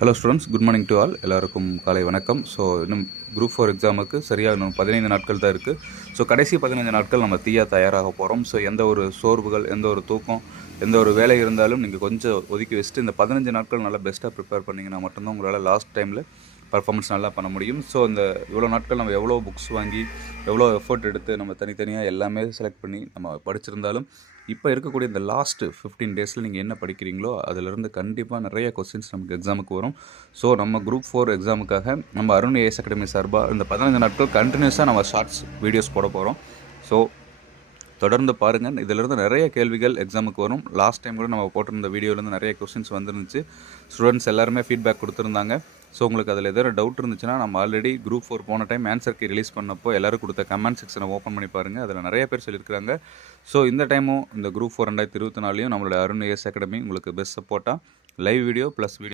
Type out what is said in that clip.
Hello students, good morning to all. எல்லாருக்கும் காலை வணக்கம். ஸோ இன்னும் குரூப் 4 எக்ஸாமுக்கு சரியாக இன்னும் 15 நாட்கள் தான் இருக்குது. ஸோ கடைசி 15 நாட்கள் நம்ம தயாராக போகிறோம். ஸோ எந்த ஒரு சோர்வுகள், எந்த ஒரு தூக்கம், எந்த ஒரு வேலை இருந்தாலும் நீங்கள் கொஞ்சம் ஒதுக்கி வச்சுட்டு இந்த 15 நாட்கள் நல்லா பெஸ்ட்டாக ப்ரிப்பேர் பண்ணிங்கன்னா மட்டும்தான் உங்களால் லாஸ்ட் டைமில் பர்ஃபார்மன்ஸ் நல்லா பண்ண முடியும். ஸோ இந்த இவ்வளோ நாட்கள் நம்ம எவ்வளோ புக்ஸ் வாங்கி எவ்வளோ எஃபர்ட் எடுத்து நம்ம தனித்தனியாக எல்லாமே செலக்ட் பண்ணி நம்ம படிச்சிருந்தாலும் இப்போ இருக்கக்கூடிய இந்த லாஸ்ட் 15 டேஸில் நீங்கள் என்ன படிக்கிறீங்களோ அதிலிருந்து கண்டிப்பாக நிறைய கொஸ்டின்ஸ் நமக்கு எக்ஸாமுக்கு வரும். ஸோ நம்ம குரூப் 4 எக்ஸாமுக்காக நம்ம அருண் ஏஎஸ் அகாடமி சார்பாக இந்த 15 நாட்கள் கண்டினியூஸாக நம்ம ஷார்ட்ஸ் வீடியோஸ் போட போகிறோம். ஸோ தொடர்ந்து பாருங்கள். இதிலிருந்து நிறைய கேள்விகள் எக்ஸாமுக்கு வரும். லாஸ்ட் டைம் கூட நம்ம போட்டிருந்த வீடியோலேருந்து நிறைய கொஸ்டின்ஸ் வந்துருந்துச்சு. ஸ்டூடெண்ட்ஸ் எல்லாருமே ஃபீட்பேக் கொடுத்துருந்தாங்க. ஸோ உங்களுக்கு அதில் எதாவது டவுட் இருந்துச்சுன்னா நம்ம ஆல்ரெடி குரூப் 4 போன டைம் ஆன்சர் கீ ரிலீஸ் பண்ணப்போ எல்லோரும் கொடுத்த கமெண்ட் செக்ஷனை ஓப்பன் பண்ணி பாருங்கள். அதில் நிறைய பேர் சொல்லியிருக்காங்க. ஸோ இந்த டைமும் இந்த குரூப் 4 2024 நம்மளோட அருண் ஏஎஸ் அகாடமி உங்களுக்கு பெஸ்ட் சப்போர்ட்டாக லைவ் வீடியோ ப்ளஸ் வீடியோ